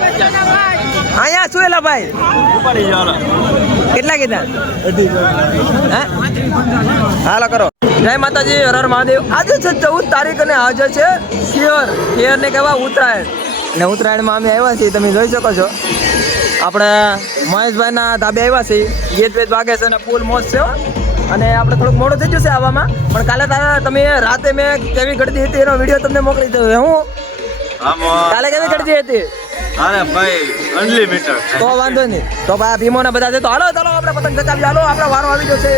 અહીંયા શું એલા ભાઈ કેટલા કીધા હાલો કરો. જય માતાજી, હર હર મહાદેવ. આજે છે 14 તારીખ અને આજે છે ખેર ને કહેવા ઉત્તરાયણ. ને ઉત્તરાયણમાં અમે આવ્યા છીએ, તમે જોઈ શકો છો. આપણે મહેશભાઈના ધાબે આવ્યા છીએ. ગીત વેત વાગે છે અને ફૂલ મોજ છે. અને આપણે થોડુંક મોડું થઈ જશે આવવામાં, પણ કાલે તમે રાતે મેં કેવી ગળતી હતી એનો વિડીયો તમને મોકલી દઉં. હું કાલે કેવી ગળતી હતી? અરે ભાઈ અનલિમિટેડ. તો વાંધો નહીં. તો ભાઈ ભીમો ને બધા છે, તો હાલો ચાલો આપણે પતંગ ચગાવીએ. હાલો આપણો વારો આવી જશે.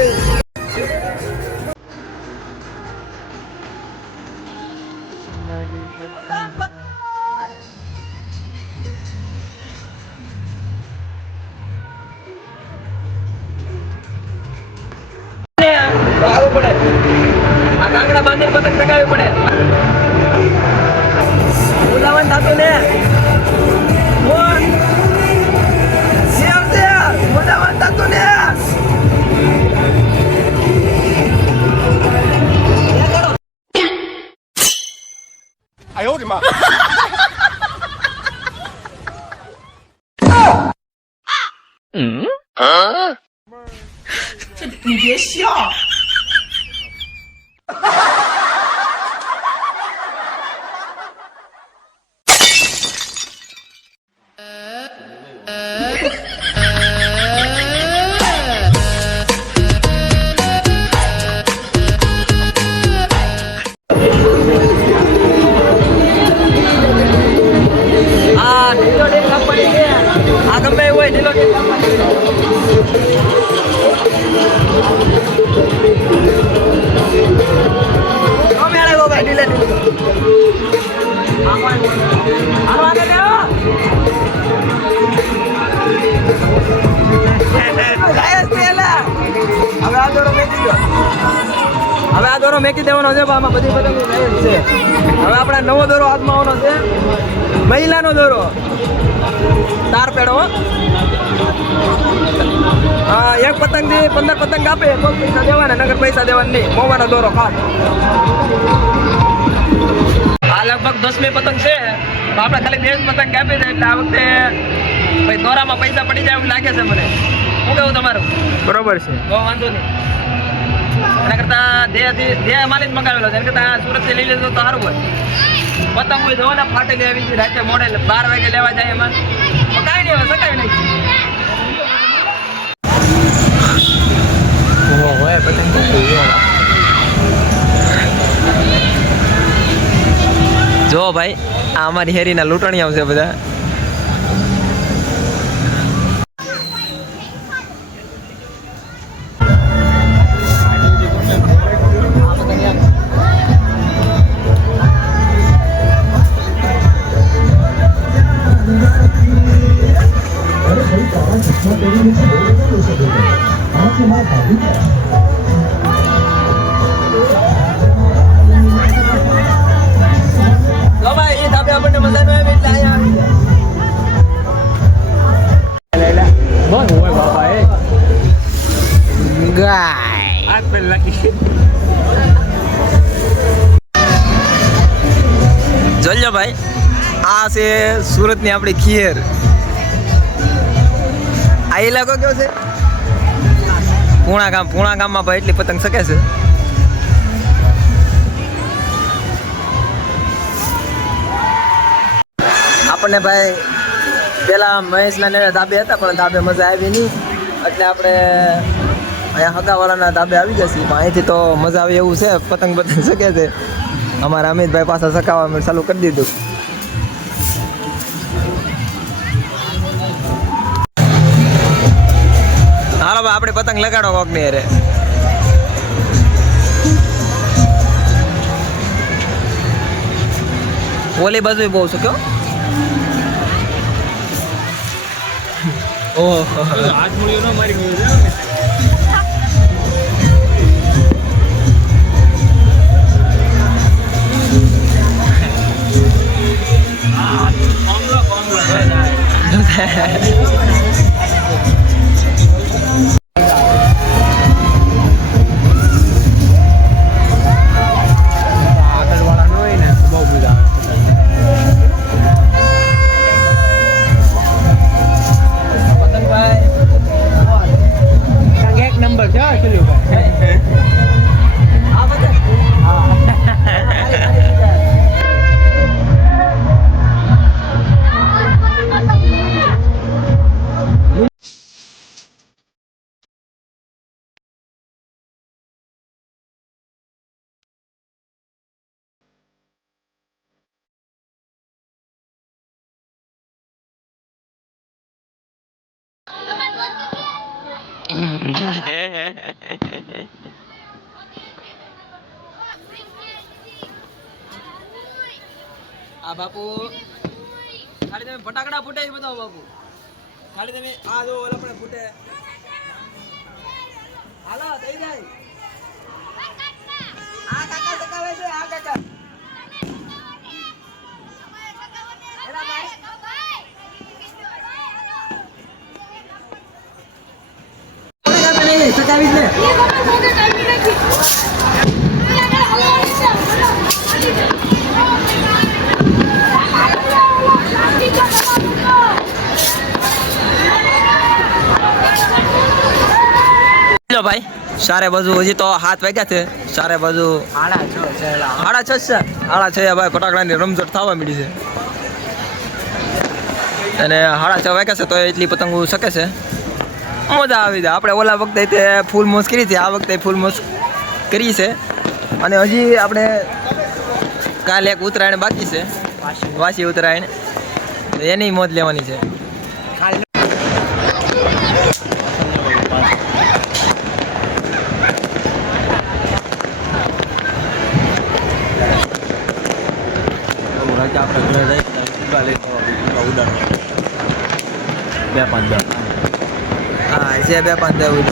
આવવું પડે, આ કાંકડા બાંધીને પતંગ ચગાવવી પડે. ઉલાવન થતું ને ઉલાવન થતું ને. આયો રે માં.你别笑。આ ગમે એવું હોય ઢીલો હવે આ દોરો મેકી દેવાનો છે. આમાં બધી પતંગો ગાયબ છે. હવે આપણા નવો દોરો હાથમાં આવવાનો છે, મહિલાનો દોરો તાર પેડો. હા, એક પતંગ થી 15 પતંગ આપે તો પૈસા દેવાના, નગર પૈસા દેવાના નહીં. મોવાનો દોરો ખાસ. આ લગભગ 10મી પતંગ છે. તો આપણે ખાલી 10 પતંગ આપી દે એટલે આ વખતે ભાઈ દોરામાં પૈસા પડી જાય એવું લાગે છે મને. શું કેવું તમારું? બરોબર છે, બહુ વાંધો નહીં. એના કરતા દેહ માલી જ મંગાવેલો છે. એના કરતા સુરત થી લઈ લેતો તો સારું હોય. પતંગ હોય જોવો ને ફાટેલી આવી છે, રાતે મોડે 12 વાગે લેવા જાય એમાં તો કાંઈ નહીં હવે સકાય નહીં. હોય પતંગ જો ભાઈ, આ અમારી હેરીના લૂંટણી આવશે બધા. જોજો ભાઈ, આ છે સુરતની આપણી ખેર. આ ઇલાકો કયો છે? પૂણા ગામમાં ભાઈ એટલી પતંગ શકે છે. આપણને ભાઈ પેલા મહેશના ધાબે હતા, પણ ધાબે મજા આવી નહીં એટલે આપણે અહીંયા હગાવાળાના ધાબે આવી જશે. અહીંથી તો મજા આવે એવું છે, પતંગ શકે છે. અમારા અમિતભાઈ પાછા સકાવવા ચાલુ કરી દીધું. હાલો ભાઈ, આપણે પતંગ લગાડો કોકની અરે. ઓલી બાજુ બહુ છે કયો. ઓહો, હાથ મૂળ્યો ન મારી ગયો. આ બાપુ ખાલી તમે ફટાકડા ફૂટે એ બતાવો બાપુ. ખાલી તમે આ જો ઓલા પણ ફૂટે. હાલો થઈ જાય. આ કાકા સકાવે છે આ કાકા. એલા ભાઈ સકાવી જ ને. લો ભાઈ સારે બાજુ હજી તો 7 વાગ્યા છે. સારે બાજુ 6:30 છે. 6:30 ભાઈ ફટાકડાની રમઝટ થવા માંડી છે અને 6:30 વાગ્યા છે તો એટલી પતંગો શકે છે. મજા આવી જાય. આપણે ઓલા વખતે તે ફૂલ મોજ કરી હતી, આ વખતે ફૂલ મોજ કરી છે અને હજી આપણે કાલે એક ઉત્તરાયણ બાકી છે, વાસી ઉત્તરાયણ, એની મોજ લેવાની છે. હા છે 2-5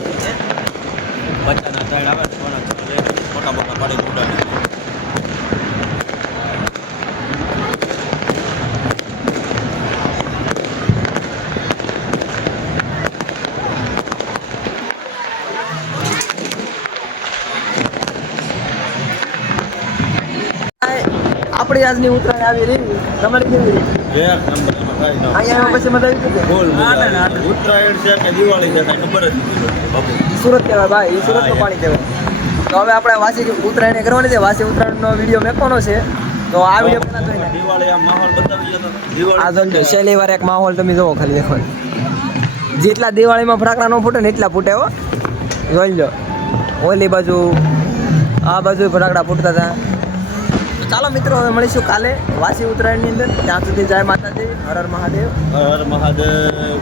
બચ્ચાના ટાઈડ આવે મોટા મોટા પાડી ઉડાડે. આપણી આજની ઉત્તરાયણ આવી રહી. તમારી કેવી રહી? એક નંબર એમાં કાંઈ ના. અહીંયા પછી મજા આવી ગઈ. બોલ મજા. ઉત્તરાયણ છે કે દિવાળી છે કાંઈ ખબર જ નથી બાપુ. સુરત કહેવાય ભાઈ, એ સુરતનું પાણી કહેવાય. તો હવે આપણે વાસી ઉત્તરાયણ કરવાની છે. વાસી ઉત્તરાયણનો વિડીયો મેકવાનો છે તો આ વિડીયો પહેલા જોઈ લે. દિવાળી આ માહોલ બતાવી જતો. આ દિવાળી જોજો છેલ્લી વાર એક માહોલ તમે જોવો ખાલી દેખો. જેટલા દિવાળીમાં ફટાકડા ન ફૂટે ને એટલા ફૂટે હો. જોઈ લો ઓલી બાજુ આ બાજુ ફટાકડા ફૂટતા હતા. તો ચાલો મિત્રો હવે મળીશું કાલે વાસી ઉત્તરાયણની અંદર. ત્યાં સુધી જય માતાજી, હર હર મહાદેવ. હર હર મહાદેવ.